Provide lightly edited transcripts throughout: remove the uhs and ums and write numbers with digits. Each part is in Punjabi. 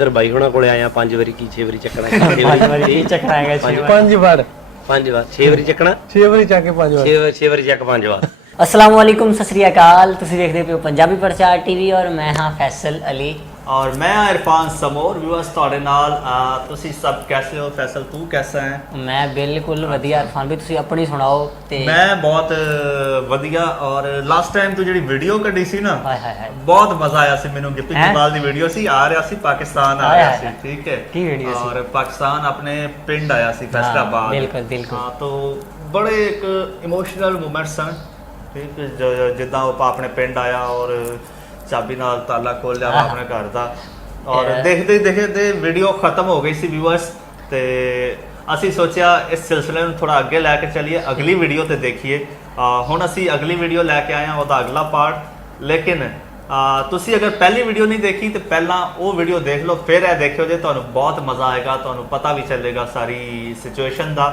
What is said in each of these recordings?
इधर बाई होना कोले आया 5 वारी की 6 वारी चकना 5 ਵਾਰੀ ਚੱਕਣਾ ਹੈਗਾ 6 5 ਵਾਰ 5 बार 6 वारी चकना 6 ਵਾਰੀ ਚੱਕ ਕੇ 5 ਵਾਰ 6 वारी चक 5 बार। अस्सलाम वालेकुम, सत श्री अकाल। ਤੁਸੀਂ ਦੇਖਦੇ ਪਏ ਹੋ ਪੰਜਾਬੀ ਪ੍ਰਚਾਰ ਟੀਵੀ ਔਰ ਮੈਂ ਹਾਂ ਫੈਸਲ ਅਲੀ और मैं इरफान समोर व्यूअर्स ਤੁਹਾਡੇ ਨਾਲ ਤੁਸੀਂ ਸਭ कैसे हो? फैसल तू कैसा है? ਮੈਂ ਬਿਲਕੁਲ ਵਧੀਆ। ਇਰਫਾਨ ਵੀ ਤੁਸੀਂ ਆਪਣੀ ਸੁਣਾਓ। ਤੇ मैं बहुत ਵਧੀਆ। और ਲਾਸਟ ਟਾਈਮ ਤੂੰ ਜਿਹੜੀ ਵੀਡੀਓ ਕੱਢੀ ਸੀ ਨਾ, ਹਾਏ ਹਾਏ ਹਾਏ, ਬਹੁਤ ਮਜ਼ਾ ਆਇਆ ਸੀ ਮੈਨੂੰ। ਗਿੱਪੀ ਹੈਂ? ਜਮਾਲ ਦੀ ਵੀਡੀਓ ਸੀ, ਆ ਰਿਹਾ ਸੀ ਪਾਕਿਸਤਾਨ ਆ ਹਾਏ ਰਿਹਾ ਹਾਏ ਸੀ, ਹਾਏ। ਠੀਕ ਹੈ। ਕੀ ਵੀਡੀਓ ਸੀ? और पाकिस्तान अपने ਪਿੰਡ ਆਇਆ ਸੀ ਫੈਸਲਾਬਾਦ। ਬਿਲਕੁਲ ਬਿਲਕੁਲ। ਹਾਂ, तो ਬੜੇ ਇੱਕ ਇਮੋਸ਼ਨਲ ਮੂਮੈਂਟਸ ਸਨ, ਠੀਕ ਹੈ। ਜਿੱਦਾਂ ਉਹ ਆਪਣੇ ਪਿੰਡ ਆਇਆ ਔਰ ਚਾਬੀ ਨਾਲ ਤਾਲਾ ਖੋਲ ਲਿਆ ਆਪਣੇ ਘਰ ਦਾ, ਔਰ ਦੇਖਦੇ ਦੇਖਦੇ ਵੀਡੀਓ ਖਤਮ ਹੋ ਗਈ ਸੀ ਵਿਊਅਰਸ। ਤੇ ਅਸੀਂ ਸੋਚਿਆ ਇਸ ਸਿਲਸਿਲੇ ਨੂੰ ਥੋੜਾ ਅੱਗੇ ਲੈ ਕੇ ਚੱਲੀਏ, ਅਗਲੀ ਵੀਡੀਓ ਤੇ ਦੇਖੀਏ। ਹੁਣ ਅਸੀਂ ਅਗਲੀ ਵੀਡੀਓ ਲੈ ਕੇ ਆਏ ਹਾਂ, ਉਹਦਾ ਅਗਲਾ ਪਾਰਟ। ਲੇਕਿਨ ਤੁਸੀਂ ਅਗਰ ਪਹਿਲੀ ਵੀਡੀਓ ਨਹੀਂ ਦੇਖੀ ਤੇ ਪਹਿਲਾਂ ਉਹ ਵੀਡੀਓ ਦੇਖ ਲਓ, ਫਿਰ ਇਹ ਦੇਖਿਓ ਜੇ, ਤੁਹਾਨੂੰ ਬਹੁਤ ਮਜ਼ਾ ਆਏਗਾ, ਤੁਹਾਨੂੰ ਪਤਾ ਵੀ ਚੱਲੇਗਾ ਸਾਰੀ ਸਿਚੁਏਸ਼ਨ ਦਾ।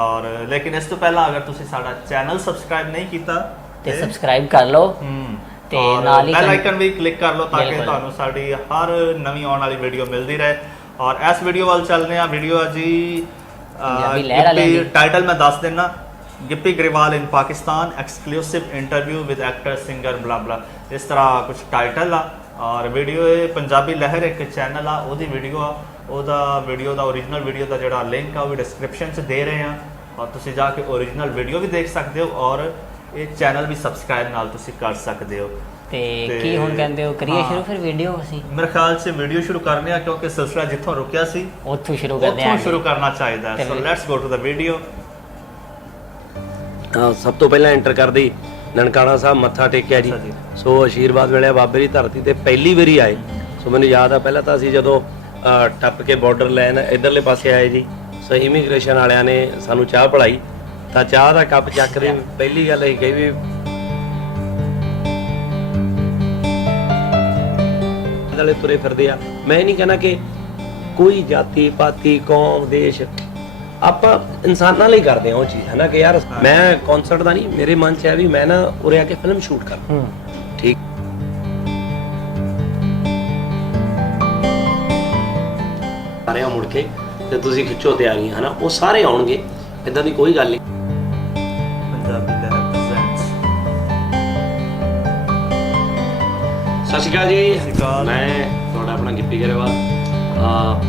ਔਰ ਲੇਕਿਨ ਇਸ ਤੋਂ ਪਹਿਲਾਂ ਅਗਰ ਤੁਸੀਂ ਸਾਡਾ ਚੈਨਲ ਸਬਸਕ੍ਰਾਈਬ ਨਹੀਂ ਕੀਤਾ ਤੇ ਸਬਸਕ੍ਰਾਈਬ ਕਰ ਲਓ ਤੇ ਨਾਲ ਹੀ ਬੈਲ ਆਈਕਨ ਵੀ ਕਲਿੱਕ ਕਰ ਲਓ ਤਾਂ ਕਿ ਬਿਲਕੁਲ। ਤੁਹਾਨੂੰ ਸਾਡੀ ਹਰ ਨਵੀਂ ਆਉਣ ਵਾਲੀ ਵੀਡੀਓ ਮਿਲਦੀ ਰਹੇ। ਔਰ ਇਸ ਵੀਡੀਓ ਵੱਲ ਚੱਲਦੇ ਆ। ਵੀਡੀਓ ਆ ਜੀ ਪੰਜਾਬੀ ਲਹਿਰ ਵਾਲਿਆਂ ਦੀ। ਟਾਈਟਲ ਮੈਂ ਦੱਸ ਦਿੰਨਾ, Gippy Grewal in Pakistan exclusive interview with actor singer blah blah, ਇਸ ਤਰ੍ਹਾਂ ਕੁਝ ਟਾਈਟਲ ਆ। ਔਰ ਵੀਡੀਓ ਇਹ ਪੰਜਾਬੀ ਲਹਿਰ ਇੱਕ ਚੈਨਲ ਆ, ਉਹਦੀ ਵੀਡੀਓ ਆ। ਉਹਦਾ ਵੀਡੀਓ ਦਾ ਓਰੀਜਨਲ ਵੀਡੀਓ ਦਾ ਜਿਹੜਾ ਲਿੰਕ ਆ ਉਹ ਵੀ ਡਿਸਕ੍ਰਿਪਸ਼ਨ 'ਚ ਦੇ ਰਹੇ ਆ, ਔਰ ਤੁਸੀਂ ਜਾ ਕੇ ਓਰੀਜਨਲ ਵੀਡੀਓ ਵੀ ਦੇਖ ਸਕਦੇ ਹੋ, ਔਰ ਇਹ ਚੈਨਲ ਵੀ ਸਬਸਕ੍ਰਾਈਬ ਨਾਲ ਤੁਸੀਂ ਕਰ ਸਕਦੇ ਹੋ। ਤੇ ਕੀ ਹੁਣ ਕਹਿੰਦੇ ਹੋ, ਕਰੀਏ ਸ਼ੁਰੂ ਫਿਰ ਵੀਡੀਓ? ਅਸੀਂ ਮੇਰੇ ਖਿਆਲ 'ਚ ਵੀਡੀਓ ਸ਼ੁਰੂ ਕਰਨੇ ਆ, ਕਿਉਂਕਿ ਸਿਲਸਿਲਾ ਜਿੱਥੋਂ ਰੁਕਿਆ ਸੀ ਉੱਥੋਂ ਸ਼ੁਰੂ ਕਰਦੇ ਹਾਂ। ਉੱਥੋਂ ਸ਼ੁਰੂ ਕਰਨਾ ਚਾਹੀਦਾ ਹੈ। So let's go to the video. ਸਭ ਤੋਂ ਪਹਿਲਾਂ ਐਂਟਰ ਕਰਦੇ ਨਨਕਾਣਾ ਸਾਹਿਬ ਮੱਥਾ ਟੇਕਿਆ ਜੀ। ਅੱਛਾ ਜੀ। ਸੋ ਆਸ਼ੀਰਵਾਦ ਮਿਲਿਆ ਬਾਬੇ ਦੀ ਧਰਤੀ ਤੇ ਪਹਿਲੀ ਵਾਰੀ ਆਏ। ਸੋ ਮੈਨੂੰ ਯਾਦ ਆ, ਪਹਿਲਾਂ ਤਾਂ ਅਸੀਂ ਜਦੋਂ ਟੱਪ ਕੇ ਬਾਰਡਰ ਲਾਈਨ ਇਧਰਲੇ ਪਾਸੇ ਆਏ ਜੀ, ਸੋ ਇਮੀਗ੍ਰੇਸ਼ਨ ਵਾਲਿਆਂ ਨੇ ਸਾਨੂੰ ਚਾਹ ਪਿਲਾਈ, ਤਾਂ ਚਾਹ ਦਾ ਕੱਪ ਚੱਕਦੇ ਪਹਿਲੀ ਗੱਲ ਇਹ ਕਹੀ ਵੀ ਨਾਲੇ ਤੁਰੇ ਫਿਰਦੇ ਆ। ਮੈਂ ਇਹ ਨਹੀਂ ਕਹਿਣਾ ਕਿ ਕੋਈ ਜਾਤੀ ਪਾਤੀ ਕੌਮ ਦੇਸ਼, ਆਪਾਂ ਇਨਸਾਨਾਂ ਲਈ ਕਰਦੇ ਆ ਉਹ ਚੀਜ਼, ਹੈ ਨਾ। ਕਿ ਯਾਰ ਮੈਂ ਕਨਸਰਟ ਦਾ ਨਹੀਂ, ਮੇਰੇ ਮਨ 'ਚ ਹੈ ਵੀ ਮੈਂ ਨਾ ਉਰੇ ਆ ਕੇ ਫਿਲਮ ਸ਼ੂਟ ਕਰਾਂ, ਠੀਕ। ਸਾਰੇ ਮੁੜ ਕੇ ਤੇ ਤੁਸੀਂ ਖਿੱਚੋ ਤਿਆਰੀਆਂ, ਹੈ ਨਾ, ਉਹ ਸਾਰੇ ਆਉਣਗੇ, ਇਦਾਂ ਦੀ ਕੋਈ ਗੱਲ ਨਹੀਂ। ਪੰਜਾਬੀ ਲਹਿਰ ਪ੍ਰੈਜ਼ੈਂਟਸ। ਸਤਿ ਸ਼੍ਰੀ ਅਕਾਲ ਜੀ, ਸਤਿ ਸ਼੍ਰੀ ਅਕਾਲ। ਮੈਂ ਤੁਹਾਡਾ ਆਪਣਾ ਗਿੱਪੀ ਗਰੇਵਾਲ।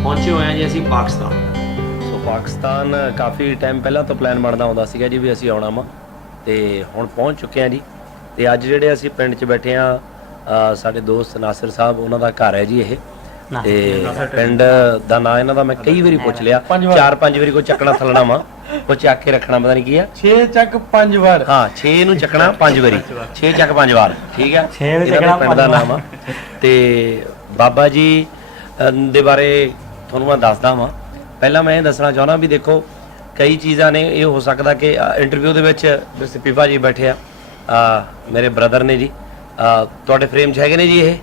ਪਹੁੰਚੇ ਹੋਏ ਹਾਂ ਜੀ ਅਸੀਂ ਪਾਕਿਸਤਾਨ। ਸੋ ਪਾਕਿਸਤਾਨ ਕਾਫੀ ਟਾਈਮ ਪਹਿਲਾਂ ਤੋਂ ਪਲਾਨ ਬਣਦਾ ਹੁੰਦਾ ਸੀਗਾ ਜੀ ਵੀ ਅਸੀਂ ਆਉਣਾ ਵਾ, ਤੇ ਹੁਣ ਪਹੁੰਚ ਚੁੱਕੇ ਹਾਂ ਜੀ। ਤੇ ਅੱਜ ਜਿਹੜੇ ਅਸੀਂ ਪਿੰਡ 'ਚ ਬੈਠੇ ਹਾਂ, ਸਾਡੇ ਦੋਸਤ ਨਾਸਿਰ ਸਾਹਿਬ, ਉਹਨਾਂ ਦਾ ਘਰ ਹੈ ਜੀ ਇਹ। ਤੇ ਪਿੰਡ ਦਾ ਨਾਂ ਇਹਨਾਂ ਦਾ ਮੈਂ ਕਈ ਵਾਰੀ ਪੁੱਛ ਲਿਆ, 4-5 ਵਾਰੀ ਕੋਈ ਚੱਕਣਾ ਥਲਣਾ ਵਾ, ਉਹ ਚੱਕ ਕੇ ਰੱਖਣਾ ਪਤਾ ਨਹੀਂ ਕੀ ਆ। 6 ਚੱਕ 5 ਵਾਰ। ਹਾਂ, 6 ਨੂੰ ਚੱਕਣਾ 5 ਵਾਰੀ, 6 ਚੱਕ 5 ਵਾਰ, ਠੀਕ ਹੈ। ਇਹਨਾਂ ਦੇ ਪਿੰਡ ਦਾ ਨਾਮ ਆ। ਤੇ ਬਾਬਾ ਜੀ ਦੇ ਬਾਰੇ ਤੁਹਾਨੂੰ ਮੈਂ ਦੱਸਦਾ ਵਾਂ। ਪਹਿਲਾਂ ਮੈਂ ਇਹ ਦੱਸਣਾ ਚਾਹੁੰਦਾ ਵੀ ਦੇਖੋ, ਕਈ ਚੀਜ਼ਾਂ ਨੇ, ਇਹ ਹੋ ਸਕਦਾ ਕਿ ਇੰਟਰਵਿਊ ਦੇ ਵਿੱਚ ਸਿੱਪੀ ਭਾਜੀ ਬੈਠੇ ਆ, ਮੇਰੇ ਬ੍ਰਦਰ ਨੇ ਜੀ, ਤੁਹਾਡੇ ਫਰੇਮ 'ਚ ਹੈਗੇ ਨੇ ਜੀ ਇਹ?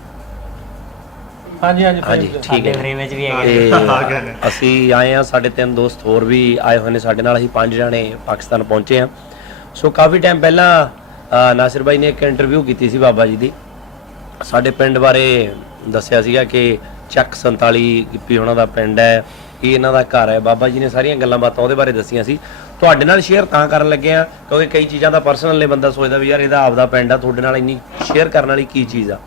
ਹਾਂਜੀ ਹਾਂਜੀ ਹਾਂਜੀ, ਠੀਕ ਹੈ। ਫਰੇਮ ਵਿੱਚ ਵੀ ਹੈਗੇ। ਤੇ ਅਸੀਂ ਆਏ ਆ, ਸਾਡੇ 3 ਦੋਸਤ ਹੋਰ ਵੀ ਆਏ ਹੋਏ ਨੇ ਸਾਡੇ ਨਾਲ, ਅਸੀਂ 5 ਜਣੇ ਪਾਕਿਸਤਾਨ ਪਹੁੰਚੇ ਆ। ਸੋ ਕਾਫੀ ਟਾਈਮ ਪਹਿਲਾਂ ਨਾਸਿਰ ਭਾਈ ਨੇ ਇੱਕ ਇੰਟਰਵਿਊ ਕੀਤੀ ਸੀ ਬਾਬਾ ਜੀ ਦੀ, ਸਾਡੇ ਪਿੰਡ ਬਾਰੇ ਦੱਸਿਆ ਸੀਗਾ ਕਿ ਚੱਕ 47 ਗਿੱਪੀ ਹੋਣਾ ਦਾ ਪਿੰਡ ਹੈ, ਇਹ ਇਹਨਾਂ ਦਾ ਘਰ ਹੈ। ਬਾਬਾ ਜੀ ਨੇ ਸਾਰੀਆਂ ਗੱਲਾਂ ਬਾਤਾਂ ਉਹਦੇ ਬਾਰੇ ਦੱਸੀਆਂ ਸੀ। ਤੁਹਾਡੇ ਨਾਲ ਸ਼ੇਅਰ ਤਾਂ ਕਰਨ ਲੱਗੇ ਆ ਕਿਉਂਕਿ ਕਈ ਚੀਜ਼ਾਂ ਦਾ ਪਰਸਨਲ ਨੇ, ਬੰਦਾ ਸੋਚਦਾ ਵੀ ਯਾਰ ਇਹਦਾ ਆਪਦਾ ਪਿੰਡ ਆ, ਤੁਹਾਡੇ ਨਾਲ ਇੰਨੀ ਸ਼ੇਅਰ ਕਰਨ ਵਾਲੀ ਕੀ ਚੀਜ਼ ਆ।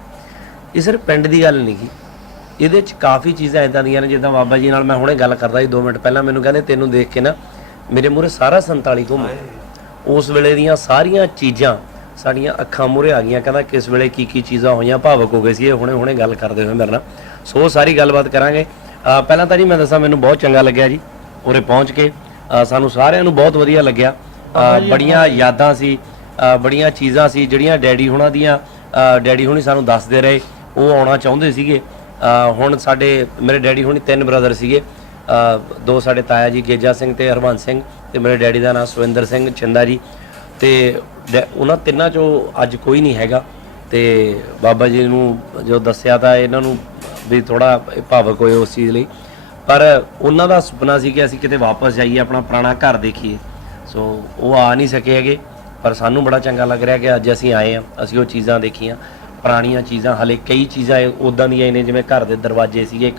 ਇਹ ਸਿਰਫ ਪਿੰਡ ਦੀ ਗੱਲ ਨਹੀਂ ਗੀ, ਇਹਦੇ 'ਚ ਕਾਫੀ ਚੀਜ਼ਾਂ ਇੱਦਾਂ ਦੀਆਂ ਨੇ। ਜਿੱਦਾਂ ਬਾਬਾ ਜੀ ਨਾਲ ਮੈਂ ਹੁਣੇ ਗੱਲ ਕਰਦਾ ਸੀ 2 ਮਿੰਟ ਪਹਿਲਾਂ, ਮੈਨੂੰ ਕਹਿੰਦੇ ਤੈਨੂੰ ਦੇਖ ਕੇ ਨਾ ਮੇਰੇ ਮੂਹਰੇ ਸਾਰਾ 47 ਘੁੰਮ, ਉਸ ਵੇਲੇ ਦੀਆਂ ਸਾਰੀਆਂ ਚੀਜ਼ਾਂ ਸਾਡੀਆਂ ਅੱਖਾਂ ਮੂਹਰੇ ਆ ਗਈਆਂ। ਕਹਿੰਦਾ ਕਿਸ ਵੇਲੇ ਕੀ ਕੀ ਚੀਜ਼ਾਂ ਹੋਈਆਂ, ਭਾਵਕ ਹੋ ਗਏ ਸੀ ਇਹ ਹੁਣੇ ਗੱਲ ਕਰਦੇ ਹੋਏ ਮੇਰੇ ਨਾਲ। ਸੋ ਸਾਰੀ ਗੱਲਬਾਤ ਕਰਾਂਗੇ। ਪਹਿਲਾਂ ਤਾਂ ਜੀ ਮੈਂ ਦੱਸਾਂ, ਮੈਨੂੰ ਬਹੁਤ ਚੰਗਾ ਲੱਗਿਆ ਜੀ ਉਰੇ ਪਹੁੰਚ ਕੇ, ਸਾਨੂੰ ਸਾਰਿਆਂ ਨੂੰ ਬਹੁਤ ਵਧੀਆ ਲੱਗਿਆ। ਬੜੀਆਂ ਯਾਦਾਂ ਸੀ, ਬੜੀਆਂ ਚੀਜ਼ਾਂ ਸੀ ਜਿਹੜੀਆਂ ਡੈਡੀ ਹੁਣੀ ਸਾਨੂੰ ਦੱਸਦੇ ਰਹੇ, ਉਹ ਆਉਣਾ ਚਾਹੁੰਦੇ ਸੀਗੇ। ਹੁਣ ਮੇਰੇ ਡੈਡੀ ਹੁਣੀ 3 ਬ੍ਰਦਰ ਸੀਗੇ, 2 ਸਾਡੇ ਤਾਇਆ ਜੀ ਗੇਜਾ ਸਿੰਘ ਤੇ ਹਰਵੰਸ ਸਿੰਘ, ਤੇ ਮੇਰੇ ਡੈਡੀ ਦਾ ਨਾਮ ਸੁਵਿੰਦਰ ਸਿੰਘ ਚਿੰਦਾ ਜੀ। ਤੇ ਉਹਨਾਂ ਤਿੰਨਾਂ 'ਚੋਂ ਅੱਜ ਕੋਈ ਨਹੀਂ ਹੈਗਾ। ਤੇ ਬਾਬਾ ਜੀ ਨੂੰ ਜੋ ਦੱਸਿਆ ਤਾਂ ਇਹਨਾਂ ਨੂੰ ਵੀ ਥੋੜਾ ਭਾਵਕ ਹੋਏ ਉਸ ਚੀਜ਼ ਲਈ, ਪਰ ਉਹਨਾਂ ਦਾ ਸੁਪਨਾ ਸੀ ਕਿ ਅਸੀਂ ਕਿਤੇ ਵਾਪਸ ਜਾਈਏ, ਆਪਣਾ ਪੁਰਾਣਾ ਘਰ ਦੇਖੀਏ। ਸੋ ਉਹ ਆ ਨਹੀਂ ਸਕੇ ਹੈਗੇ, ਪਰ ਸਾਨੂੰ ਬੜਾ ਚੰਗਾ ਲੱਗ ਰਿਹਾ ਕਿ ਅੱਜ ਅਸੀਂ ਆਏ ਹਾਂ, ਅਸੀਂ ਉਹ ਚੀਜ਼ਾਂ ਦੇਖੀਆਂ। ਪੁਰਾਣੀਆਂ ਚੀਜ਼ਾਂ, ਹਲੇ ਕਈ ਚੀਜ਼ਾਂ ਉਦਾਂ ਦੀਆਂ ਨੇ, ਜਿਵੇਂ ਘਰ ਦੇ ਦਰਵਾਜ਼ੇ ਸੀਗੇ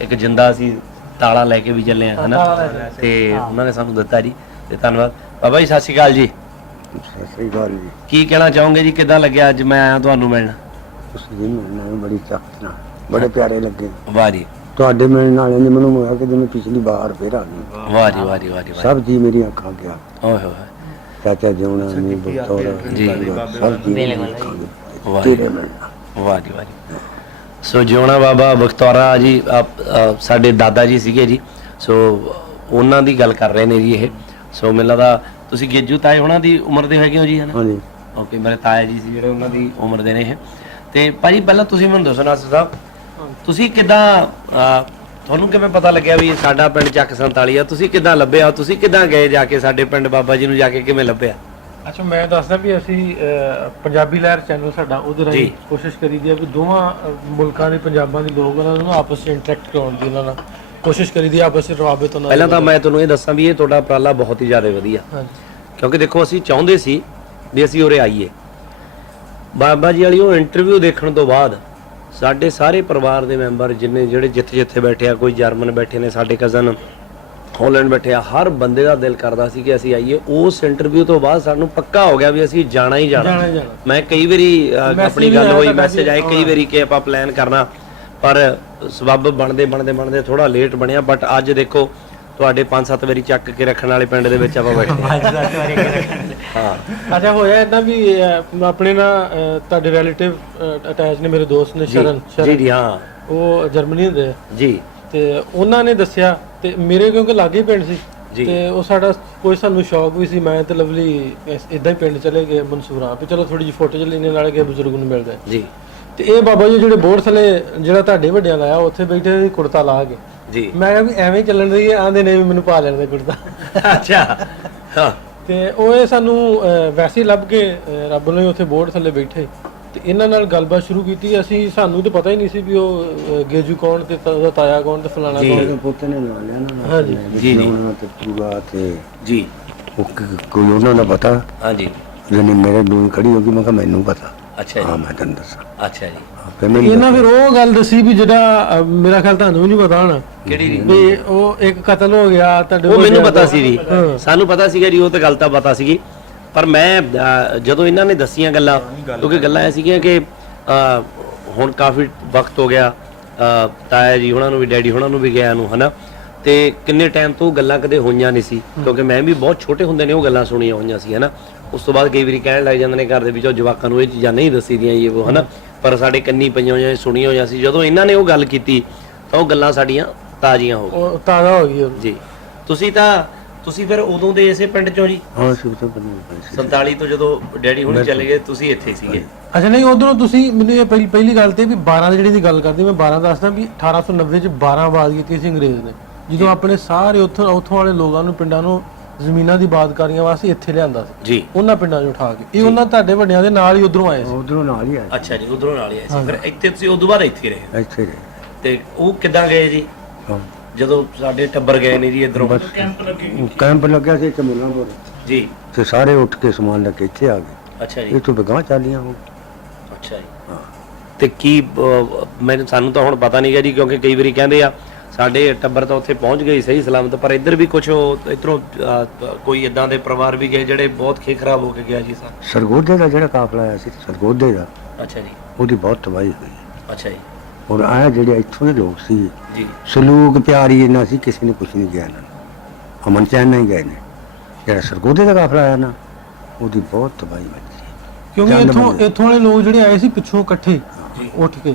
ਇੱਕ ਜਿੰਦਾ ਸੀ, ਤਾਲਾ ਲੈ ਕੇ ਵੀ ਚੱਲੇ ਆ ਹਨਾ, ਤੇ ਉਹਨਾਂ ਨੇ ਸਾਨੂੰ ਦਿੱਤਾ ਜੀ, ਤੇ ਧੰਨਵਾਦ ਬਾਬਾ ਜੀ। ਸਤਿ ਸ਼੍ਰੀ ਅਕਾਲ ਜੀ। ਸਤਿ ਸ੍ਰੀ ਅਕਾਲ ਜੀ। ਕੀ ਕਹਿਣਾ ਚਾਹੋਗੇ ਜੀ, ਕਿੱਦਾਂ ਲੱਗਿਆ ਅੱਜ ਮੈਂ ਆਇਆ ਤੁਹਾਨੂੰ ਮਿਲਣ? ਤੁਸੀਂ ਜੀ ਮੈਨੂੰ ਬੜੀ ਚਾਹਤ ਨਾਲ ਬੜੇ ਪਿਆਰੇ ਲੱਗੇ। ਵਾਹ ਜੀ ਤੁਹਾਡੇ ਮਿਲਣ ਨਾਲੇ ਨੇ ਮੈਨੂੰ ਹੋਇਆ ਕਿ ਜਿਵੇਂ ਪਿਛਲੀ ਵਾਰ ਫੇਰ ਆ ਗਈ। ਵਾਹ ਜੀ ਵਾਹ ਜੀ ਵਾਹ ਜੀ ਵਾਹ ਸਭ ਜੀ ਮੇਰੀ ਅੱਖਾਂ ਗਿਆ, ਓਏ ਹੋਏ ਚਾਚਾ ਜਿਉਣਾ ਨਹੀਂ ਬਤੌਰ ਜੀ। ਸਭ ਜੀ ਵਾਹ ਜੀ ਤੇਰੇ ਮਿਲਣਾ। ਵਾਹ ਜੀ ਵਾਹ ਜੀ। ਸੋ ਜਿਉਣਾ ਬਾਬਾ ਬਖਤੌਰਾ ਜੀ ਸਾਡੇ ਦਾਦਾ ਜੀ ਸੀਗੇ ਜੀ, ਸੋ ਉਹਨਾਂ ਦੀ ਗੱਲ ਕਰ ਰਹੇ ਨੇ ਜੀ ਇਹ। ਸੋ ਮੈਨੂੰ ਲੱਗਦਾ ਤੁਸੀਂ ਗੇਜੂ ਤਾਏ ਉਹਨਾਂ ਦੀ ਉਮਰ ਦੇ ਹੈਗੇ ਹੋ ਜੀ, ਹਨਾ? ਹਾਂਜੀ ਓਕੇ, ਮੇਰੇ ਤਾਇਆ ਜੀ ਸੀ ਜਿਹੜੇ, ਉਹਨਾਂ ਦੀ ਉਮਰ ਦੇ ਨੇ ਇਹ। ਤੇ ਭਾਜੀ ਪਹਿਲਾਂ ਤੁਸੀਂ ਮੈਨੂੰ ਦੱਸੋ ਨਾਸਰ ਸਾਹਿਬ, ਤੁਸੀਂ ਕਿੱਦਾਂ ਤੁਹਾਨੂੰ ਕਿਵੇਂ ਪਤਾ ਲੱਗਿਆ ਵੀ ਸਾਡਾ ਪਿੰਡ ਚੱਕ 47 ਆ? ਤੁਸੀਂ ਕਿੱਦਾਂ ਲੱਭਿਆ? ਤੁਸੀਂ ਕਿੱਦਾਂ ਗਏ ਜਾ ਕੇ ਸਾਡੇ ਪਿੰਡ ਬਾਬਾ ਜੀ ਨੂੰ ਜਾ ਕੇ ਕਿਵੇਂ ਲੱਭਿਆ? ਅੱਛਾ, ਮੈਂ ਦੱਸਦਾ ਵੀ ਅਸੀਂ ਪੰਜਾਬੀ ਲਹਿਰ ਚੈਨਲ ਸਾਡਾ, ਉਹਦੇ ਰਾਹੀਂ ਜੀ। ਕੋਸ਼ਿਸ਼ ਕਰੀਦੀ ਆ ਵੀ ਦੋਵਾਂ ਮੁਲਕਾਂ ਦੇ ਪੰਜਾਬਾਂ ਦੇ ਲੋਕ ਉਹਨਾਂ ਨੂੰ ਆਪਸ ਵਿੱਚ ਇੰਟਰੈਕਟ ਕਰਾਉਣ ਦੀ, ਉਹਨਾਂ ਨਾਲ ਕੋਸ਼ਿਸ਼ ਕਰੀਦੀ ਆ ਆਪਸ ਵਿੱਚ ਰਵਾਬਤ ਉਹਨਾਂ ਪਹਿਲਾਂ ਤਾਂ ਮੈਂ ਤੁਹਾਨੂੰ ਇਹ ਦੱਸਾਂ ਵੀ ਇਹ ਤੁਹਾਡਾ ਉਪਰਾਲਾ ਬਹੁਤ ਹੀ ਜ਼ਿਆਦਾ ਵਧੀਆ, ਹਾਂਜੀ ਕਿਉਂਕਿ ਦੇਖੋ ਅਸੀਂ ਚਾਹੁੰਦੇ ਸੀ ਵੀ ਅਸੀਂ ਉਰੇ ਆਈਏ। ਬਾਬਾ ਜੀ ਵਾਲੀ ਉਹ ਇੰਟਰਵਿਊ ਦੇਖਣ ਤੋਂ ਬਾਅਦ ਸਾਡੇ ਸਾਰੇ ਪਰਿਵਾਰ ਦੇ ਮੈਂਬਰ ਜਿਹੜੇ ਜਿੱਥੇ ਬੈਠੇ ਆ, ਕੋਈ ਜਰਮਨ ਬੈਠੇ ਨੇ, ਸਾਡੇ ਕਜ਼ਨ ਹਾਲੈਂਡ ਬੈਠੇ ਆ, ਹਰ ਬੰਦੇ ਦਾ ਦਿਲ ਕਰਦਾ ਸੀ ਕਿ ਅਸੀਂ ਆਈਏ। ਉਸ ਇੰਟਰਵਿਊ ਤੋਂ ਬਾਅਦ ਸਾਨੂੰ ਪੱਕਾ ਹੋ ਗਿਆ ਵੀ ਅਸੀਂ ਜਾਣਾ ਹੀ ਜਾਣਾ। ਮੈਂ ਕਈ ਵਾਰੀ ਆਪਣੀ ਗੱਲ ਹੋਈ, ਮੈਸੇਜ ਆਏ ਕਈ ਵਾਰੀ ਕਿ ਆਪਾਂ ਪਲਾਨ ਕਰਨਾ, ਪਰ ਸਬੱਬ ਬਣਦੇ ਥੋੜਾ ਲੇਟ ਬਣਿਆ। ਬਟ ਅੱਜ ਦੇਖੋ ਤੁਹਾਡੇ 5-7 ਵਾਰੀ ਚੱਕ ਕੇ ਰੱਖਣ ਵਾਲੇ ਪਿੰਡ ਦੇ ਵਿੱਚ ਆਪਾਂ ਬੈਠੇ ਹਾਂ। ਅੱਛਾ, ਹੋਇਆ ਇਦਾਂ ਵੀ ਆਪਣੇ ਨਾਲ ਤੁਹਾਡੇ ਰਿਲੇਟਿਵ ਅਟੈਚ ਨੇ, ਮੇਰੇ ਦੋਸਤ ਨੇ ਸ਼ਰਨ ਜੀ ਜੀ ਹਾਂ, ਉਹ ਜਰਮਨੀ ਹੁੰਦੇ ਆ ਜੀ ਤੇ ਉਹਨਾਂ ਨੇ ਦੱਸਿਆ, ਤੇ ਮੇਰੇ ਕਿਉਂਕਿ ਲਾਗੇ ਪਿੰਡ ਸੀ ਜੀ। ਤੇ ਉਹ ਸਾਡਾ ਕੋਈ ਸਾਨੂੰ ਸ਼ੌਕ ਵੀ ਸੀ, ਮੈਂ ਤੇ ਲਵਲੀ ਇਦਾਂ ਹੀ ਪਿੰਡ ਚਲੇ ਗਏ ਮਨਸੂਰਾਂ ਵੀ ਚਲੋ ਥੋੜੀ ਜਿਹੀ ਫੋਟੋ ਚ ਲੈਣੇ, ਨਾਲੇ ਕਿ ਬਜ਼ੁਰਗ ਨੂੰ ਮਿਲਦਾ ਜੀ। ਤੇ ਇਹ ਬਾਬਾ ਜੀ ਜਿਹੜੇ ਬੋਰਡ ਥਲੇ ਜਿਹੜਾ ਤੁਹਾਡੇ ਵੱਡਿਆਂ ਲਾਇਆ, ਉੱਥੇ ਬੈਠੇ ਸੀ ਕੁੜਤਾ ਲਾ ਕੇ। ਜੀ ਮੈਂ ਕਿਹਾ ਵੀ ਐਵੇਂ ਚੱਲਣ ਰਹੀ ਹੈ, ਆਂਦੇ ਨੇ ਵੀ ਮੈਨੂੰ ਪਾ ਲੈਣ ਦੇ ਕੁੜਤਾ। ਅੱਛਾ ਹਾਂ। ਤੇ ਉਹ ਇਹ ਸਾਨੂੰ ਵੈਸੇ ਹੀ ਲੱਭ ਕੇ ਰੱਬ ਨੇ ਉੱਥੇ ਬੋਰਡ ਥੱਲੇ ਬੈਠੇ ਤੇ ਇਹਨਾਂ ਨਾਲ ਗੱਲਬਾਤ ਸ਼ੁਰੂ ਕੀਤੀ। ਸਾਨੂੰ ਤਾਂ ਪਤਾ ਹੀ ਨਹੀਂ ਸੀ ਵੀ ਉਹ ਗੇਜੂ ਕੌਣ ਤੇ ਉਹਦਾ ਤਾਇਆ ਕੌਣ ਤੇ ਫਲਾਣਾ ਕੌਣ। ਉਹਦੇ ਪੁੱਤ ਨੇ ਲਾ ਲਿਆ ਨਾ। ਹਾਂਜੀ ਜੀ ਜੀ ਤੇ ਪੂਰਾ ਤੇ ਜੀ ਕੋਈ ਉਹਨਾਂ ਦਾ ਪਤਾ ਹਾਂਜੀ। ਜਿਹਨੇ ਮੇਰੇ ਦੂਰ ਖੜੀ ਹੋ ਗਈ, ਮੈਂ ਕਿਹਾ ਮੈਨੂੰ ਪਤਾ। ਅੱਛਾ ਹਾਂ ਜੀ ਮੈਂ ਤੈਨੂੰ ਦੱਸਾਂ। ਅੱਛਾ ਜੀ। ਫਿਰ ਮੈਨੂੰ ਇਹਨਾਂ ਫਿਰ ਉਹ ਗੱਲ ਦੱਸੀ ਵੀ ਜਿਹੜਾ ਮੇਰਾ ਖਿਆਲ ਤੁਹਾਨੂੰ ਵੀ ਨਹੀਂ ਪਤਾ ਹੋਣਾ ਕਿਹੜੀ ਜੀ? ਵੀ ਉਹ ਇੱਕ ਕਤਲ ਹੋ ਗਿਆ ਤੁਹਾਡੇ ਉਹ ਮੈਨੂੰ ਵੱਡਿਆਂ ਪਤਾ ਦਾ। ਸੀ ਜੀ, ਸਾਨੂੰ ਪਤਾ ਸੀਗਾ ਜੀ, ਉਹ ਤਾਂ ਗੱਲ ਤਾਂ ਪਤਾ ਸੀਗੀ। ਪਰ ਮੈਂ ਜਦੋਂ ਇਹਨਾਂ ਨੇ ਦੱਸੀਆਂ ਗੱਲਾਂ, ਕਿਉਂਕਿ ਗੱਲਾਂ ਇਹ ਸੀਗੀਆਂ ਕਿ ਹੁਣ ਕਾਫੀ ਵਕਤ ਹੋ ਗਿਆ ਤਾਇਆ ਜੀ ਉਹਨਾਂ ਨੂੰ ਵੀ, ਡੈਡੀ ਉਹਨਾਂ ਨੂੰ ਵੀ ਗਿਆ ਨੂੰ, ਹਨਾ, ਤੇ ਕਿੰਨੇ ਟਾਈਮ ਤੋਂ ਗੱਲਾਂ ਕਦੇ ਹੋਈਆਂ ਨਹੀਂ ਸੀ, ਕਿਉਂਕਿ ਮੈਂ ਵੀ ਬਹੁਤ ਛੋਟੇ ਹੁੰਦੇ ਨੇ ਉਹ ਗੱਲਾਂ ਸੁਣੀਆਂ ਹੋਈਆਂ ਸੀ, ਹਨਾ। ਉਸ ਤੋਂ ਬਾਅਦ ਕਈ ਵਾਰੀ ਕਹਿਣ ਲੱਗ ਜਾਂਦੇ ਨੇ ਘਰ ਦੇ ਵਿੱਚੋਂ ਜਵਾਕਾਂ ਨੂੰ ਇਹ ਚੀਜ਼ਾਂ ਨਹੀਂ ਦੱਸੀ ਦੀਆਂ ਇਹ ਉਹ, ਹਨਾ, ਪਰ ਸਾਡੇ ਕੰਨੀ ਪਈਆਂ ਹੋਈਆਂ ਸੁਣੀਆਂ ਹੋਈਆਂ ਸੀ। ਜਦੋਂ ਇਹਨਾਂ ਨੇ ਉਹ ਗੱਲ ਕੀਤੀ ਤਾਂ ਉਹ ਗੱਲਾਂ ਸਾਡੀਆਂ ਤਾਜ਼ੀਆਂ ਹੋ ਗਈਆਂ ਉਹ ਤਾਜ਼ਾ ਹੋ ਗਈ ਉਹ। ਜੀ। ਤੁਸੀਂ ਫਿਰ ਉਦੋਂ ਦੇ ਇਸੇ ਪਿੰਡ ਚੋਂ ਜੀ? ਹਾਂ ਸ਼ੁਰੂ ਤੋਂ ਬਣੀ 47 ਤੋਂ ਜਦੋਂ ਡੈਡੀ ਹੁਣ ਚਲੇ ਗਏ ਤੁਸੀਂ ਇੱਥੇ ਸੀਗੇ? ਅੱਛਾ, ਨਹੀਂ ਉਧਰੋਂ ਤੁਸੀਂ ਮੈਨੂੰ ਇਹ ਪਹਿਲੀ ਗੱਲ ਤੇ ਵੀ 12 ਜਿਹੜੀ ਦੀ ਗੱਲ ਕਰਦੇ, ਮੈਂ 12 ਦੱਸਦਾ ਵੀ 1890 ਚ 12 ਆਬਾਦ ਕੀਤੀ ਸੀ ਅੰਗਰੇਜ਼ ਨੇ, ਜਦੋਂ ਆਪਣੇ ਸਾਰੇ ਉੱਥੋਂ ਵਾਲੇ ਲੋਕਾਂ ਨੂੰ, ਪਿੰਡਾਂ ਨੂੰ ਜ਼ਮੀਨਾਂ ਦੀ ਆਬਾਦਕਾਰੀਆਂ ਵਾਸਤੇ ਇੱਥੇ ਲਿਆਂਦਾ ਸੀ ਜੀ, ਉਹਨਾਂ ਪਿੰਡਾਂ 'ਚ ਉਠਾ ਕੇ। ਇਹ ਉਹਨਾਂ ਤੁਹਾਡੇ ਵੱਡਿਆਂ ਦੇ ਨਾਲ ਹੀ ਉਧਰੋਂ ਆਏ ਸੀ। ਉਧਰੋਂ ਨਾਲ ਹੀ ਆਇਆ ਅੱਛਾ ਜੀ, ਉਧਰੋਂ ਨਾਲ ਹੀ ਆਏ ਸੀ। ਫਿਰ ਇੱਥੇ ਤੁਸੀਂ ਉਦੋਂ ਬਾਅਦ ਇੱਥੇ ਰਹੇ ਇੱਥੇ ਰਹੇ। ਤੇ ਉਹ ਕਿੱਦਾਂ ਗਏ ਜੀ ਹਾਂ ਜਦੋਂ ਸਾਡੇ ਟੱਬਰ ਗਏ ਨੇ ਜੀ ਇਧਰੋਂ? ਕੈਂਪ ਲੱਗਿਆ ਸੀ ਇੱਥੇ ਮੁੱਲਾਂਪੁਰ, ਜੀ ਤੇ ਸਾਰੇ ਉੱਠ ਕੇ ਸਮਾਨ ਲੈ ਕੇ ਇੱਥੇ ਆ ਗਏ। ਅੱਛਾ ਜੀ। ਇਹ ਤੋਂ ਬਗਾਂ ਚਾਲੀਆਂ ਹੋ। ਅੱਛਾ ਜੀ। ਹਾਂ ਤੇ ਕੀ ਸਾਨੂੰ ਤਾਂ ਹੁਣ ਪਤਾ ਨਹੀਂ ਗਾ ਜੀ, ਕਿਉਂਕਿ ਕਈ ਵਾਰੀ ਕਹਿੰਦੇ ਆ ਸਾਡੇ ਟੱਬਰ ਤਾਂ ਉੱਥੇ ਪਹੁੰਚ ਗਈ ਸਹੀ ਸਲਾਮਤ, ਪਰ ਇੱਧਰ ਵੀ ਕੁਝ ਇੱਧਰੋਂ ਕੋਈ ਇਦਾਂ ਦੇ ਪਰਿਵਾਰ ਵੀ ਗਏ ਜਿਹੜੇ ਬਹੁਤ ਖੇ ਖਰਾਬ ਹੋ ਕੇ ਗਿਆ ਜੀ ਸਰ? ਸਰਗੋਧੇ ਦਾ ਜਿਹੜਾ ਕਾਫਲਾ ਆਇਆ ਸੀ, ਸਰਗੋਧੇ ਦਾ, ਅੱਛਾ ਜੀ। ਉਹਦੀ ਬਹੁਤ ਤਬਾਹੀ ਹੋਈ। ਅੱਛਾ ਜੀ। ਔਰ ਆਇਆ ਜਿਹੜੇ ਇੱਥੋਂ ਦੇ ਲੋਕ ਸੀ, ਜੀ ਸਲੂਕ ਪਿਆਰੀ ਇਹਨਾਂ ਸੀ, ਕਿਸੇ ਨੇ ਕੁਛ ਨਹੀਂ ਕਿਹਾ ਇਹਨਾਂ ਨੂੰ, ਅਮਨ ਚੈਨ ਨਹੀਂ ਗਏ ਨੇ। ਜਿਹੜਾ ਸਰਗੋਧੇ ਦਾ ਕਾਫਲਾ ਆਇਆ ਨਾ, ਉਹਦੀ ਬਹੁਤ ਤਬਾਹੀ ਮੱਚੀ। ਕਿਉਂਕਿ ਇੱਥੋਂ ਵਾਲੇ ਲੋਕ ਜਿਹੜੇ ਆਏ ਸੀ ਪਿੱਛੋਂ ਇਕੱਠੇ ਉੱਠ ਕੇ,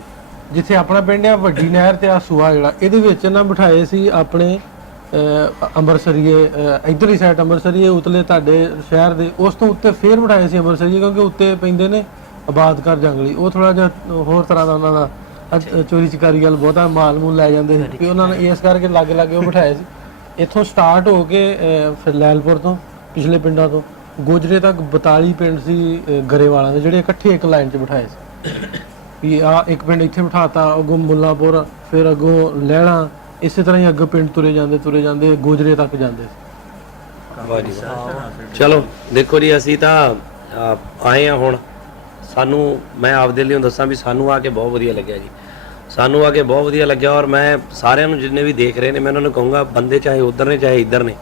ਜਿੱਥੇ ਆਪਣਾ ਪਿੰਡ ਆ ਵੱਡੀ ਨਹਿਰ ਤੇ ਆ ਸੂਆ ਜਿਹੜਾ, ਇਹਦੇ ਵਿੱਚ ਨਾ ਬਿਠਾਏ ਸੀ ਆਪਣੇ ਅੰਮ੍ਰਿਤਸਰੀਏ, ਇੱਧਰਲੀ ਸਾਈਡ ਅੰਮ੍ਰਿਤਸਰੀਏ, ਉਤਲੇ ਤੁਹਾਡੇ ਸ਼ਹਿਰ ਦੇ, ਉਸ ਤੋਂ ਉੱਤੇ ਫੇਰ ਬਿਠਾਏ ਸੀ ਅੰਮ੍ਰਿਤਸਰੀਏ, ਕਿਉਂਕਿ ਉੱਤੇ ਪੈਂਦੇ ਨੇ ਆਬਾਦਕਾਰ ਜੰਗਲੀ, ਉਹ ਥੋੜਾ ਜਿਹਾ ਹੋਰ ਤਰ੍ਹਾਂ ਦਾ ਉਹਨਾਂ ਦਾ ਚੋਰੀ ਚਕਾਰੀ ਵਾਲ ਬਹੁਤਾ ਮਾਲ ਮੂਲ ਲੈ ਜਾਂਦੇ ਸੀ, ਤੇ ਉਹਨਾਂ ਨੇ ਇਸ ਕਰਕੇ ਲਾਗੇ ਉਹ ਬਿਠਾਏ ਸੀ। ਇੱਥੋਂ ਸਟਾਰਟ ਹੋ ਕੇ ਫਿਰ ਲੈਲਪੁਰ ਤੋਂ ਪਿਛਲੇ ਪਿੰਡਾਂ ਤੋਂ ਗੋਜਰੇ ਤੱਕ 42 ਪਿੰਡ ਸੀ ਗਰੇਵਾਲਾਂ ਦੇ, ਜਿਹੜੇ ਇਕੱਠੇ ਇੱਕ ਲਾਈਨ 'ਚ ਬਿਠਾਏ ਸੀ ਵੀ ਆ ਇੱਕ ਪਿੰਡ ਇੱਥੇ ਬਿਠਾਤਾ, ਅੱਗੋਂ ਮੁੱਲਾਂਪੁਰ, ਫਿਰ ਅੱਗੋਂ ਲਹਿਣਾ, ਇਸੇ ਤਰ੍ਹਾਂ ਹੀ ਅੱਗੇ ਪਿੰਡ ਤੁਰੇ ਜਾਂਦੇ ਗੋਜਰੇ ਤੱਕ ਜਾਂਦੇ ਸੀ। ਚਲੋ ਦੇਖੋ ਜੀ, ਅਸੀਂ ਤਾਂ ਆਏ ਆ ਹੁਣ ਸਾਨੂੰ ਮੈਂ ਆਪਦੇ ਲਈ ਦੱਸਾਂ ਵੀ ਸਾਨੂੰ ਆ ਕੇ ਬਹੁਤ ਵਧੀਆ ਲੱਗਿਆ ਜੀ, ਸਾਨੂੰ ਆ ਕੇ ਬਹੁਤ ਵਧੀਆ ਲੱਗਿਆ। ਔਰ ਮੈਂ ਸਾਰਿਆਂ ਨੂੰ ਜਿੰਨੇ ਵੀ ਦੇਖ ਰਹੇ ਨੇ ਮੈਂ ਉਹਨਾਂ ਨੂੰ ਕਹੂੰਗਾ ਬੰਦੇ ਚਾਹੇ ਉਧਰ ਨੇ ਚਾਹੇ ਇੱਧਰ ਨੇ,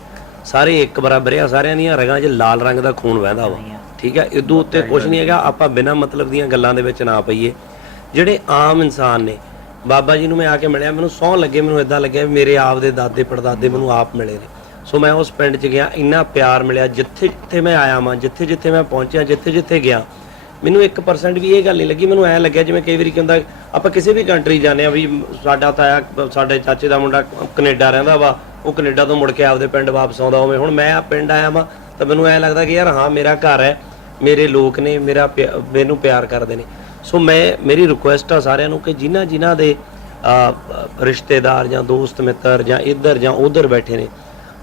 ਸਾਰੇ ਇੱਕ ਬਰਾਬਰ ਆ, ਸਾਰਿਆਂ ਦੀਆਂ ਰਗਾਂ 'ਚ ਲਾਲ ਰੰਗ ਦਾ ਖੂਨ ਵਹਿੰਦਾ ਵਾ, ਠੀਕ ਹੈ। ਇਦੋਂ ਉੱਤੇ ਕੁਝ ਨਹੀਂ ਹੈਗਾ, ਆਪਾਂ ਬਿਨਾਂ ਮਤਲਬ ਦੀਆਂ ਗੱਲਾਂ ਦੇ ਵਿੱਚ ਨਾ ਪਈਏ। ਜਿਹੜੇ ਆਮ ਇਨਸਾਨ ਨੇ, ਬਾਬਾ ਜੀ ਨੂੰ ਮੈਂ ਆ ਕੇ ਮਿਲਿਆ, ਮੈਨੂੰ ਸਹੁੰ ਲੱਗੇ, ਮੈਨੂੰ ਇਦਾਂ ਲੱਗਿਆ ਵੀ ਮੇਰੇ ਆਪ ਦੇ ਦਾਦੇ ਪੜਦਾਦੇ ਮੈਨੂੰ ਆਪ ਮਿਲੇ ਨੇ। ਸੋ ਮੈਂ ਉਸ ਪਿੰਡ 'ਚ ਗਿਆ, ਇੰਨਾ ਪਿਆਰ ਮਿਲਿਆ, ਜਿੱਥੇ ਜਿੱਥੇ ਮੈਂ ਆਇਆ ਵਾਂ, ਜਿੱਥੇ ਜਿੱਥੇ ਮੈਂ ਪਹੁੰਚਿਆ, ਜਿੱਥੇ ਜਿੱਥੇ ਗਿਆ, ਮੈਨੂੰ 1% ਵੀ ਇਹ ਗੱਲ ਨਹੀਂ ਲੱਗੀ। ਮੈਨੂੰ ਐਂ ਲੱਗਿਆ ਜਿਵੇਂ ਕਈ ਵਾਰੀ ਕਹਿੰਦਾ ਆਪਾਂ ਕਿਸੇ ਵੀ ਕੰਟਰੀ ਜਾਂਦੇ ਆ ਵੀ ਸਾਡਾ ਤਾਇਆ, ਸਾਡੇ ਚਾਚੇ ਦਾ ਮੁੰਡਾ ਕੈਨੇਡਾ ਰਹਿੰਦਾ ਵਾ, ਉਹ ਕੈਨੇਡਾ ਤੋਂ ਮੁੜ ਕੇ ਆਪਦੇ ਪਿੰਡ ਵਾਪਸ ਆਉਂਦਾ ਹੋਵੇ। ਹੁਣ ਮੈਂ ਆ ਪਿੰਡ ਆਇਆ ਵਾਂ ਤਾਂ ਮੈਨੂੰ ਐਂ ਲੱਗਦਾ ਕਿ ਯਾਰ ਹਾਂ ਮੇਰਾ ਘਰ ਹੈ, ਮੇਰੇ ਲੋਕ ਨੇ, ਮੈਨੂੰ ਪਿਆਰ ਕਰਦੇ ਨੇ। ਸੋ ਮੇਰੀ ਰਿਕੁਐਸਟ ਆ ਸਾਰਿਆਂ ਨੂੰ ਕਿ ਜਿਨ੍ਹਾਂ ਦੇ ਰਿਸ਼ਤੇਦਾਰ ਜਾਂ ਦੋਸਤ ਮਿੱਤਰ ਜਾਂ ਇੱਧਰ ਜਾਂ ਉੱਧਰ ਬੈਠੇ ਨੇ,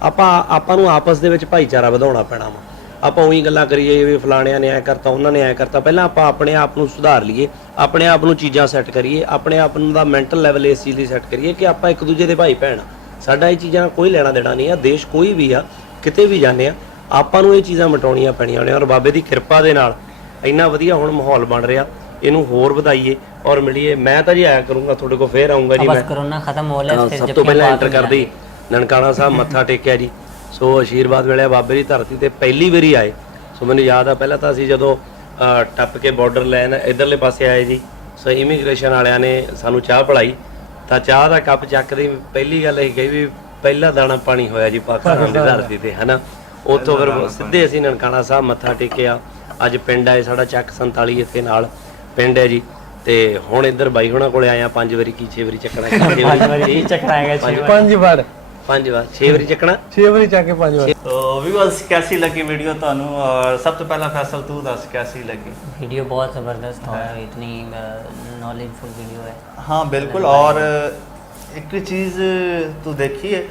ਆਪਾਂ ਨੂੰ ਆਪਸ ਦੇ ਵਿੱਚ ਭਾਈਚਾਰਾ ਵਧਾਉਣਾ ਪੈਣਾ ਵਾ। ਆਪਾਂ ਉਹੀ ਗੱਲਾਂ ਕਰੀਏ ਵੀ ਫਲਾਣਿਆਂ ਨੇ ਐ ਕਰਤਾ, ਉਹਨਾਂ ਨੇ ਐ ਕਰਤਾ। ਪਹਿਲਾਂ ਆਪਾਂ ਆਪਣੇ ਆਪ ਨੂੰ ਸੁਧਾਰ ਲਈਏ, ਆਪਣੇ ਆਪ ਨੂੰ ਚੀਜ਼ਾਂ ਸੈੱਟ ਕਰੀਏ, ਆਪਣੇ ਆਪ ਨੂੰ ਦਾ ਮੈਂਟਲ ਲੈਵਲ ਇਸ ਚੀਜ਼ ਲਈ ਸੈੱਟ ਕਰੀਏ ਕਿ ਆਪਾਂ ਇੱਕ ਦੂਜੇ ਦੇ ਭਾਈ ਭੈਣ। ਸਾਡਾ ਇਹ ਚੀਜ਼ਾਂ ਨਾਲ ਕੋਈ ਲੈਣਾ ਦੇਣਾ ਨਹੀਂ ਆ। ਦੇਸ਼ ਕੋਈ ਵੀ ਆ, ਕਿਤੇ ਵੀ ਜਾਂਦੇ ਆ, ਆਪਾਂ ਨੂੰ ਇਹ ਚੀਜ਼ਾਂ ਮਿਟਾਉਣੀਆਂ ਪੈਣੀਆਂ ਨੇ। ਔਰ ਬਾਬੇ ਦੀ ਕਿਰਪਾ ਦੇ ਨਾਲ ਇੰਨਾ ਵਧੀਆ ਹੁਣ ਮਾਹੌਲ ਬਣ ਰਿਹਾ, ਇਹਨੂੰ ਹੋਰ ਵਧਾਈਏ ਔਰ ਮਿਲੀਏ। ਮੈਂ ਤਾਂ ਜੀ ਆਇਆ ਕਰੂੰਗਾ ਤੁਹਾਡੇ ਕੋਲ, ਫੇਰ ਆਉਂਗਾ ਜੀ। ਮੈਂ ਕਰੋਨਾ ਖਤਮ ਹੋ ਲਿਆ, ਸਭ ਤੋਂ ਪਹਿਲਾਂ ਐਂਟਰ ਕਰਦੀ ਨਨਕਾਣਾ ਸਾਹਿਬ ਮੱਥਾ ਟੇਕਿਆ ਜੀ। ਸੋ ਆਸ਼ੀਰਵਾਦ ਮਿਲਿਆ ਬਾਬੇ ਦੀ ਧਰਤੀ ਤੇ, ਪਹਿਲੀ ਵਾਰੀ ਆਏ। ਸੋ ਮੈਨੂੰ ਯਾਦ ਆ ਪਹਿਲਾਂ ਤਾਂ ਅਸੀਂ ਜਦੋਂ ਟੱਪ ਕੇ ਬਾਰਡਰ ਲੈਣ ਇਧਰਲੇ ਪਾਸੇ ਆਏ ਜੀ, ਸੋ ਇਮੀਗ੍ਰੇਸ਼ਨ ਵਾਲਿਆਂ ਨੇ ਸਾਨੂੰ ਚਾਹ ਪਿਲਾਈ, ਤਾਂ ਚਾਹ ਦਾ ਕੱਪ ਚੱਕਦੀ ਪਹਿਲੀ ਗੱਲ ਇਹ ਕਹੀ ਵੀ ਪਹਿਲਾ ਦਾਣਾ ਪਾਣੀ ਹੋਇਆ ਜੀ ਪਾਕਿਸਤਾਨ ਦੀ ਧਰਤੀ ਤੇ, ਹਨਾ। ਉੱਥੋਂ ਫਿਰ ਸਿੱਧੇ ਅਸੀਂ ਨਨਕਾਣਾ ਸਾਹਿਬ ਮੱਥਾ ਟੇਕਿਆ। ਅੱਜ ਪਿੰਡ ਆਏ ਸਾਡਾ ਚੱਕ 47 ਇੱਥੇ ਨਾਲ ਪਿੰਡ ਹੈ ਜੀ। ਤੇ ਹੁਣ ਇੱਧਰ ਬਾਈ ਹੁਣਾਂ ਕੋਲੇ ਆਇਆ 5 ਵਾਰੀ ਕੀ 6 ਵਾਰੀ ਚੱਕਣਾ, 6 ਵਾਰੀ ਚੱਕਣਾ ਹੈਗਾ, 5 ਵਾਰ 5 ਵਾਰ 6 ਵਾਰੀ ਚੱਕਣਾ, 6 ਵਾਰੀ ਚੱਕ ਕੇ 5 ਵਾਰ। तो व्यूअर्स कैसी लगी वीडियो तानू? और सब तो पहला फैसल तू दस कैसी लगी? वीडियो बहुत ज़बरदस्त है, इतनी नॉलेजफुल वीडियो है। हाँ बिल्कुल। और एक चीज़ तू देखी है,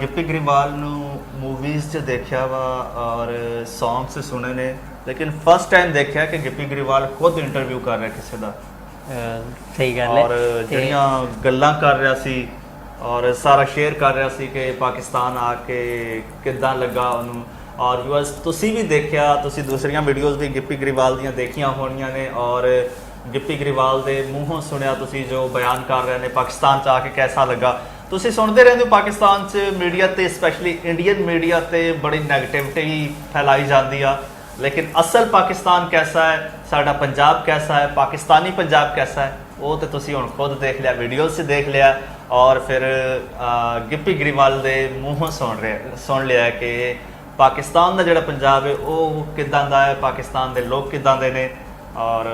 ਗਿੱਪੀ ਗਰੇਵਾਲ ਨੂੰ ਮੂਵੀਜ਼ 'ਚ ਦੇਖਿਆ ਵਾ ਔਰ ਸੌਂਗਸ ਸੁਣੇ ਨੇ, ਲੇਕਿਨ ਫਸਟ ਟਾਈਮ ਦੇਖਿਆ ਕਿ ਗਿੱਪੀ ਗਰੇਵਾਲ ਖੁਦ ਇੰਟਰਵਿਊ ਕਰ ਰਿਹਾ ਕਿਸੇ ਦਾ। ਸਹੀ ਗੱਲ ਹੈ। ਔਰ ਜਿਹੜੀਆਂ ਗੱਲਾਂ ਕਰ ਰਿਹਾ ਸੀ ਔਰ ਸਾਰਾ ਸ਼ੇਅਰ ਕਰ ਰਿਹਾ ਸੀ ਕਿ ਪਾਕਿਸਤਾਨ ਆ ਕੇ ਕਿੱਦਾਂ ਲੱਗਾ ਉਹਨੂੰ। ਔਰ ਯੂਐਸ ਤੁਸੀਂ ਵੀ ਦੇਖਿਆ, ਤੁਸੀਂ ਦੂਸਰੀਆਂ ਵੀਡੀਓਜ਼ ਵੀ ਗਿੱਪੀ ਗਰੇਵਾਲ ਦੀਆਂ ਦੇਖੀਆਂ ਹੋਣੀਆਂ ਨੇ ਔਰ ਗਿੱਪੀ ਗਰੇਵਾਲ ਦੇ ਮੂੰਹੋਂ ਸੁਣਿਆ ਤੁਸੀਂ ਜੋ ਬਿਆਨ ਕਰ ਰਹੇ ਨੇ ਪਾਕਿਸਤਾਨ 'ਚ ਆ ਕੇ ਕੈਸਾ ਲੱਗਾ। ਤੁਸੀਂ ਸੁਣਦੇ ਰਹਿੰਦੇ ਹੋ ਪਾਕਿਸਤਾਨ 'ਚ ਮੀਡੀਆ ਤੇ, ਸਪੈਸ਼ਲੀ ਇੰਡੀਅਨ ਮੀਡੀਆ ਤੇ ਬੜੀ ਨੈਗੇਟਿਵਿਟੀ ਫੈਲਾਈ ਜਾਂਦੀ ਆ, ਲੇਕਿਨ ਅਸਲ ਪਾਕਿਸਤਾਨ ਕੈਸਾ ਹੈ, ਸਾਡਾ ਪੰਜਾਬ ਕੈਸਾ ਹੈ, ਪਾਕਿਸਤਾਨੀ ਪੰਜਾਬ ਕੈਸਾ ਹੈ, ਉਹ ਤੇ ਤੁਸੀਂ ਹੁਣ ਖੁਦ ਦੇਖ ਲਿਆ, ਵੀਡੀਓਜ਼ 'ਚ ਦੇਖ ਲਿਆ। ਔਰ ਫਿਰ ਗਿੱਪੀ ਗਰੇਵਾਲ ਦੇ ਮੂੰਹੋਂ ਸੁਣ ਲਿਆ ਕਿ ਪਾਕਿਸਤਾਨ ਦਾ ਜਿਹੜਾ ਪੰਜਾਬ ਹੈ ਉਹ ਕਿੱਦਾਂ ਦਾ ਹੈ, ਪਾਕਿਸਤਾਨ ਦੇ ਲੋਕ ਕਿੱਦਾਂ ਦੇ ਨੇ। ਔਰ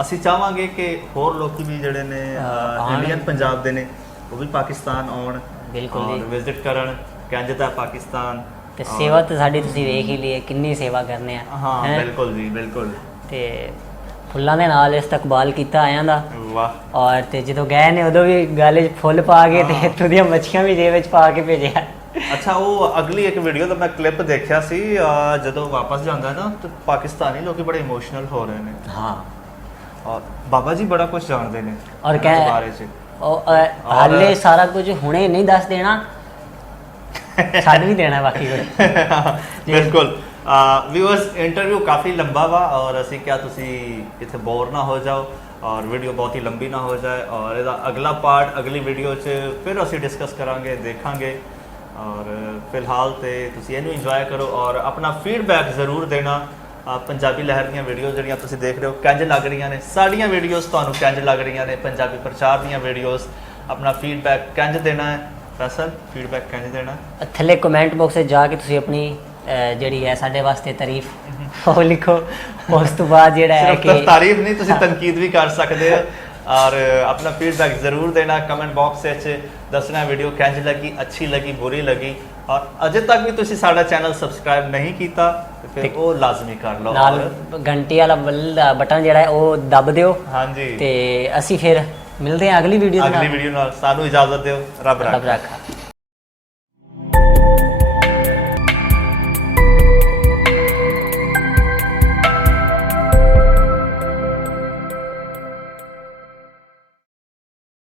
ਅਸੀਂ ਚਾਹਾਂਗੇ ਕਿ ਹੋਰ ਲੋਕੀ ਵੀ ਜਿਹੜੇ ਨੇ ਇੰਡੀਅਨ ਪੰਜਾਬ ਦੇ ਨੇ ਉਹ ਵੀ ਪਾਕਿਸਤਾਨ ਆਉਣ, ਬਿਲਕੁਲ ਜੀ, ਵਿਜ਼ਿਟ ਕਰਨ ਕਿੰਜ ਦਾ ਪਾਕਿਸਤਾਨ। ਤੇ ਸੇਵਾ ਤਾਂ ਸਾਡੀ ਤੁਸੀਂ ਵੇਖ ਹੀ ਲਈ, ਕਿੰਨੀ ਸੇਵਾ ਕਰਨੇ ਆ। ਹਾਂ ਬਿਲਕੁਲ ਜੀ, ਬਿਲਕੁਲ। ਤੇ ਫੁੱਲਾਂ ਦੇ ਨਾਲ ਇਸਤਕਬਾਲ ਕੀਤਾ ਆਇਆਂ ਦਾ। ਵਾਹ। ਔਰ ਤੇ ਜਦੋਂ ਗਏ ਨੇ ਉਦੋਂ ਵੀ ਗਾਲੇ 'ਚ ਫੁੱਲ ਪਾ ਕੇ ਤੇ ਇੱਥੋਂ ਦੀਆਂ ਮੱਛੀਆਂ ਵੀ ਜੇਬ ਵਿੱਚ ਪਾ ਕੇ ਭੇਜਿਆ। ਅੱਛਾ, ਉਹ ਅਗਲੀ ਇੱਕ ਵੀਡੀਓ ਦਾ ਮੈਂ ਕਲਿੱਪ ਦੇਖਿਆ ਸੀ, ਜਦੋਂ ਵਾਪਸ ਜਾਂਦਾ ਨਾ ਤੇ ਪਾਕਿਸਤਾਨੀ ਲੋਕੀ ਬੜੇ ਇਮੋਸ਼ਨਲ ਹੋ ਰਹੇ ਨੇ। ਹਾਂ, ਔਰ ਬਾਬਾ ਜੀ ਬੜਾ ਕੁਝ ਜਾਣਦੇ ਨੇ ਔਰ ਬਾਰੇ 'ਚ। ਹਾਲੇ ਸਾਰਾ ਕੁਝ ਹੁਣੇ ਨਹੀਂ ਦੱਸ ਦੇਣਾ, ਛੱਡ ਵੀ ਦੇਣਾ ਬਾਕੀ ਕੁਝ। ਬਿਲਕੁਲ। व्यूअर्स इंटरव्यू काफ़ी लंबा वा और ਅਸੀਂ ਕਿਹਾ ਤੁਸੀਂ ਇੱਥੇ ਬੋਰ ਨਾ ਹੋ ਜਾਓ ਔਰ ਵੀਡੀਓ ਬਹੁਤ ਹੀ ਲੰਬੀ ਨਾ ਹੋ ਜਾਏ। ਔਰ ਇਹਦਾ ਅਗਲਾ ਪਾਰਟ ਅਗਲੀ ਵੀਡੀਓ 'ਚ ਫਿਰ ਅਸੀਂ ਡਿਸਕਸ ਕਰਾਂਗੇ, ਦੇਖਾਂਗੇ। ਔਰ ਫਿਲਹਾਲ ਤੇ ਤੁਸੀਂ ਇਹਨੂੰ ਇੰਜੋਏ ਕਰੋ ਔਰ ਆਪਣਾ ਫੀਡਬੈਕ ਜ਼ਰੂਰ ਦੇਣਾ। ਪੰਜਾਬੀ ਲਹਿਰ ਦੀਆਂ ਵੀਡੀਓ ਜਿਹੜੀਆਂ ਤੁਸੀਂ ਦੇਖ ਰਹੇ ਹੋ ਕਿੰਝ ਲੱਗ ਰਹੀਆਂ ਨੇ, ਸਾਡੀਆਂ ਵੀਡੀਓਜ਼ ਤੁਹਾਨੂੰ ਕਿੰਝ ਲੱਗ ਰਹੀਆਂ ਨੇ, ਪੰਜਾਬੀ ਪ੍ਰਚਾਰ ਦੀਆਂ ਵੀਡੀਓਜ਼। ਆਪਣਾ ਫੀਡਬੈਕ ਕਿੰਝ ਦੇਣਾ ਹੈ ਫੈਸਲ, ਫੀਡਬੈਕ ਕਿੰਝ ਦੇਣਾ ਥੱਲੇ ਕਮੈਂਟ ਬਾਕਸ 'ਚ ਜਾ ਕੇ ਤੁਸੀਂ ਆਪਣੀ ਜਿਹੜੀ ਹੈ ਸਾਡੇ ਵਾਸਤੇ ਤਾਰੀਫ ਉਹ ਲਿਖੋ। ਉਸ ਤੋਂ ਬਾਅਦ ਜਿਹੜਾ ਹੈ ਕਿ ਤਾਰੀਫ ਨਹੀਂ, ਤੁਸੀਂ ਤਨਕੀਦ ਵੀ ਕਰ ਸਕਦੇ ਹੋ। ਔਰ ਆਪਣਾ ਫੀਡਬੈਕ ਜ਼ਰੂਰ ਦੇਣਾ ਕਮੈਂਟ ਬਾਕਸ ਵਿੱਚ, ਦੱਸਣਾ ਵੀਡੀਓ ਕਿੰਝ ਲੱਗੀ, ਅੱਛੀ ਲੱਗੀ, ਬੁਰੀ ਲੱਗੀ। ਔਰ ਅਜੇ ਤੱਕ ਵੀ ਤੁਸੀਂ ਸਾਡਾ ਚੈਨਲ ਸਬਸਕ੍ਰਾਈਬ ਨਹੀਂ ਕੀਤਾ ਤੇ ਫਿਰ ਉਹ ਲਾਜ਼ਮੀ ਕਰ ਲਓ, ਨਾਲ ਘੰਟੀ ਵਾਲਾ ਬਟਨ ਜਿਹੜਾ ਹੈ ਉਹ ਦੱਬ ਦਿਓ। ਹਾਂਜੀ, ਤੇ ਅਸੀਂ ਫਿਰ ਮਿਲਦੇ ਹਾਂ ਅਗਲੀ ਵੀਡੀਓ ਨਾਲ। ਸਾਨੂੰ ਇਜਾਜ਼ਤ ਦਿਓ। ਰੱਬ ਰੱਖਾ।